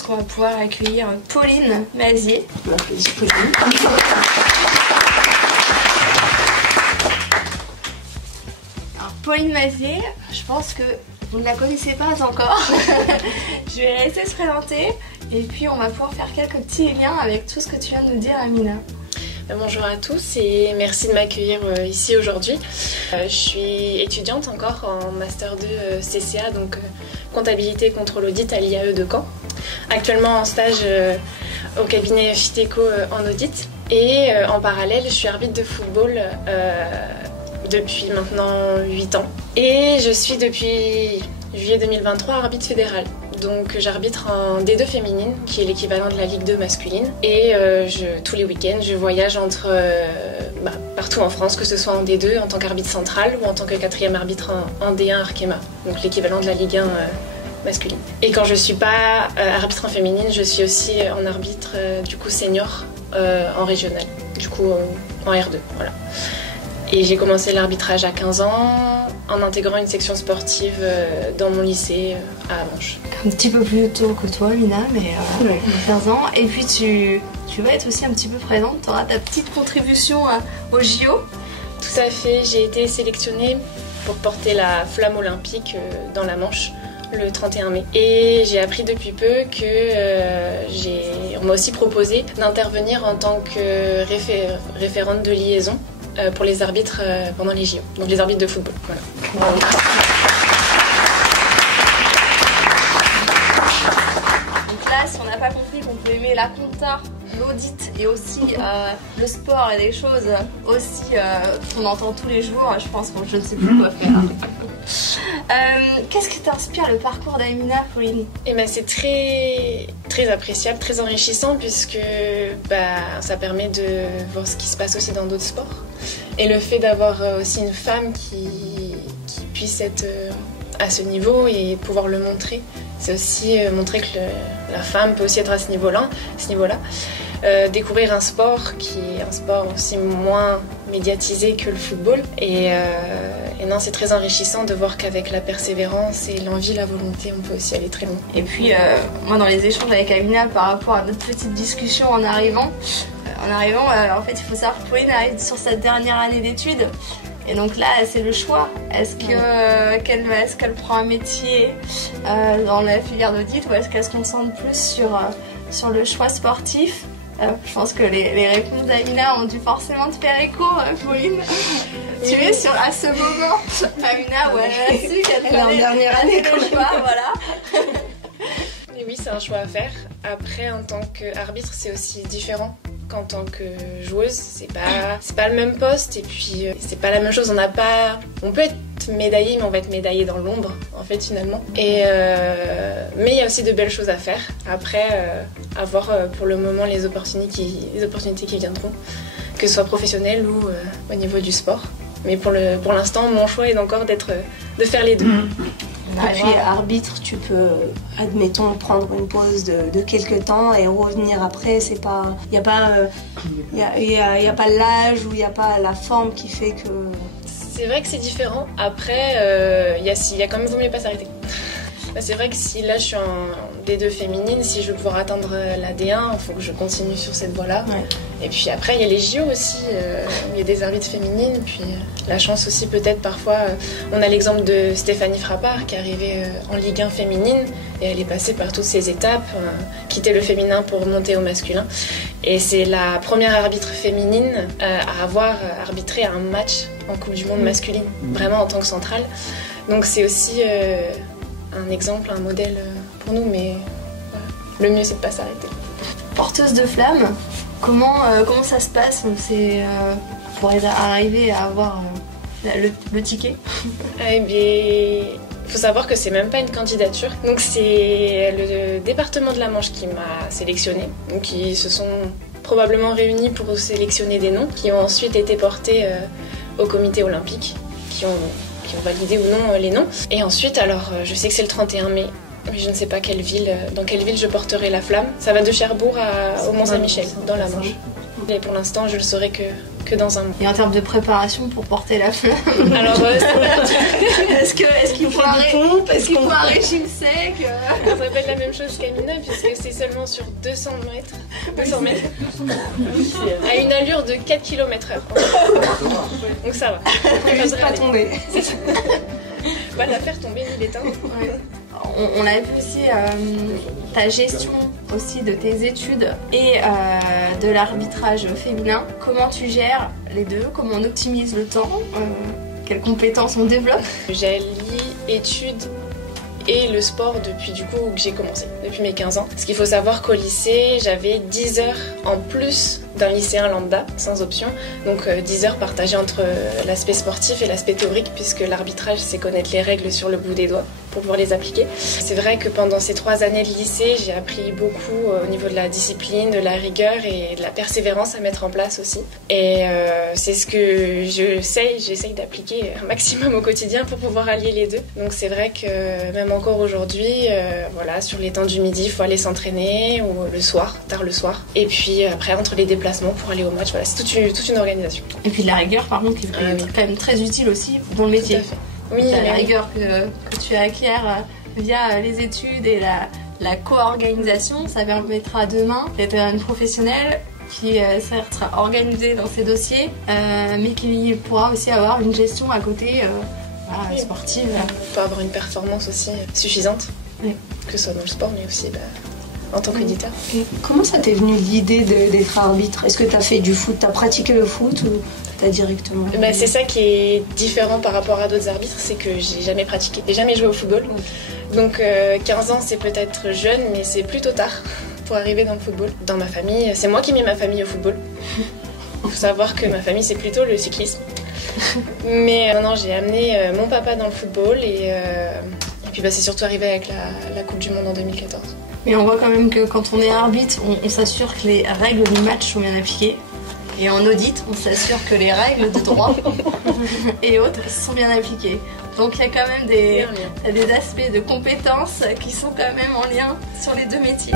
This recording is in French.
pense qu'on va pouvoir accueillir Pauline Mazier. Merci Pauline. Alors, Pauline Mazier, je pense que vous ne la connaissez pas encore. Je vais la laisser se présenter et puis on va pouvoir faire quelques petits liens avec tout ce que tu viens de nous dire, Amina. Bonjour à tous et merci de m'accueillir ici aujourd'hui. Je suis étudiante encore en Master 2 CCA, donc comptabilité et contrôle audit à l'IAE de Caen. Actuellement en stage au cabinet Fiteco en audit et en parallèle je suis arbitre de football depuis maintenant 8 ans. Et je suis depuis juillet 2023 arbitre fédéral. Donc j'arbitre en D2 féminine, qui est l'équivalent de la Ligue 2 masculine. Et tous les week-ends, je voyage partout en France, que ce soit en D2 en tant qu'arbitre central ou en tant que 4e arbitre en D1 Arkema, donc l'équivalent de la Ligue 1 masculine. Et quand je suis pas arbitre en féminine, je suis aussi en arbitre du coup senior en régional, du coup en R2, voilà. Et j'ai commencé l'arbitrage à 15 ans en intégrant une section sportive dans mon lycée à Amanches. Un petit peu plus tôt que toi, Mina, mais 15 ans. Et puis tu vas être aussi un petit peu présente, tu auras ta petite contribution au JO. Tout à fait, j'ai été sélectionnée pour porter la flamme olympique dans la Manche le 31 mai. Et j'ai appris depuis peu que on m'a aussi proposé d'intervenir en tant que référente de liaison pour les arbitres pendant les JO, donc les arbitres de football. Voilà. Donc là, si on n'a pas compris qu'on peut aimer la compta, l'audit et aussi le sport et des choses aussi qu'on entend tous les jours, je pense que je ne sais plus quoi faire. Qu'est-ce qui t'inspire le parcours d'Amina, Pauline? Et c'est très appréciable, très enrichissant puisque ça permet de voir ce qui se passe aussi dans d'autres sports. Et le fait d'avoir aussi une femme qui puisse être à ce niveau et pouvoir le montrer, c'est aussi montrer que la femme peut aussi être à ce niveau-là. Découvrir un sport qui est un sport aussi moins médiatisé que le football. Et non, c'est très enrichissant de voir qu'avec la persévérance et l'envie, la volonté, on peut aussi aller très loin. Et puis, moi, dans les échanges avec Amina par rapport à notre petite discussion en arrivant, en fait, il faut savoir que Pauline arrive sur sa dernière année d'études. Et donc là, c'est le choix. Est-ce qu'elle prend un métier dans la filière d'audit ou est-ce qu'elle se concentre plus sur le choix sportif? Je pense que les réponses d'Amina ont dû forcément te faire écho, Pauline. Tu es à ce moment, Amina, où elle a su qu'elle est en dernière année de choix, voilà. Et oui, c'est un choix à faire. Après, en tant qu'arbitre, c'est aussi différent qu'en tant que joueuse. C'est pas le même poste et puis c'est pas la même chose. On peut être médaillé, mais on va être médaillé dans l'ombre, en fait, finalement. Mais il y a aussi de belles choses à faire. Après, à voir pour le moment les opportunités qui viendront, que ce soit professionnel ou au niveau du sport. Mais pour l'instant, mon choix est encore de faire les deux. Et puis arbitre, tu peux, admettons, prendre une pause de quelques temps et revenir après. C'est pas, y a pas l'âge ou il y a pas la forme qui fait que. C'est vrai que c'est différent. Après, il y a quand même vaut mieux pas s'arrêter. C'est vrai que si là je suis en D2 féminine, si je veux pouvoir atteindre la D1, il faut que je continue sur cette voie-là. Ouais. Et puis après, il y a les JO aussi, il y a des arbitres féminines, puis la chance aussi peut-être parfois, on a l'exemple de Stéphanie Frappard qui est arrivée en Ligue 1 féminine et elle est passée par toutes ces étapes, quitter le féminin pour monter au masculin. Et c'est la première arbitre féminine à avoir arbitré un match en Coupe du Monde masculine, vraiment en tant que centrale. Donc c'est aussi un exemple, un modèle pour nous, mais voilà. Le mieux c'est de ne pas s'arrêter. Porteuse de flamme, comment ça se passe? C'est pour arriver à avoir le ticket? Eh bien, il faut savoir que c'est même pas une candidature. Donc c'est le département de la Manche qui m'a sélectionnée. Donc ils se sont probablement réunis pour sélectionner des noms qui ont ensuite été portés au comité olympique, qui ont validé ou non les noms. Et ensuite, alors je sais que c'est le 31 mai, mais je ne sais pas dans quelle ville je porterai la flamme. Ça va de Cherbourg au Mont-Saint-Michel, dans la Manche. Et pour l'instant, je le saurai que que dans un mois. Et en termes de préparation pour porter la flamme, Alors, est-ce qu'il faut un régime sec ça va pas être la même chose qu'Amina puisque c'est seulement sur 200 mètres à une allure de 4 km/h. Donc ça va. Juste pas tomber. Va la faire tomber ni l'éteindre. Ouais. On a vu aussi ta gestion aussi de tes études et de l'arbitrage féminin. Comment tu gères les deux? Comment on optimise le temps? Quelles compétences on développe? J'allie études et le sport depuis du coup que j'ai commencé, depuis mes 15 ans. Parce qu'il faut savoir qu'au lycée, j'avais 10 heures en plus d'un lycéen lambda, sans option. Donc 10 heures partagées entre l'aspect sportif et l'aspect théorique, puisque l'arbitrage, c'est connaître les règles sur le bout des doigts pour pouvoir les appliquer. C'est vrai que pendant ces 3 années de lycée, j'ai appris beaucoup au niveau de la discipline, de la rigueur et de la persévérance à mettre en place aussi. Et c'est ce que j'essaye d'appliquer un maximum au quotidien pour pouvoir allier les deux. Donc c'est vrai que même encore aujourd'hui, voilà, sur les temps du midi, il faut aller s'entraîner, ou le soir, tard le soir. Et puis après, entre les déplacements pour aller au match, voilà, c'est toute une organisation. Et puis de la rigueur, par contre, qui est quand même très utile aussi dans le métier. Tout à fait. Oui, la rigueur que tu acquiers via les études et la co-organisation, ça permettra demain d'être une professionnelle qui certes sera organisée dans ses dossiers, mais qui pourra aussi avoir une gestion à côté sportive. Pour avoir une performance aussi suffisante, oui. Que ce soit dans le sport, mais aussi en tant qu'auditeur. Et comment ça t'est venu l'idée d'être arbitre? Est-ce que t'as fait du foot, t'as pratiqué le foot ou t'as directement... C'est ça qui est différent par rapport à d'autres arbitres, c'est que j'ai jamais pratiqué, j'ai jamais joué au football. Donc 15 ans c'est peut-être jeune, mais c'est plutôt tard pour arriver dans le football. Dans ma famille, c'est moi qui ai mis ma famille au football. Il faut savoir que ma famille c'est plutôt le cyclisme. Mais non, j'ai amené mon papa dans le football et puis c'est surtout arrivé avec la Coupe du Monde en 2014. Mais on voit quand même que quand on est arbitre, on s'assure que les règles du match sont bien appliquées. Et en audit, on s'assure que les règles de droit et autres sont bien appliquées. Donc il y a quand même des aspects de compétences qui sont quand même en lien sur les deux métiers.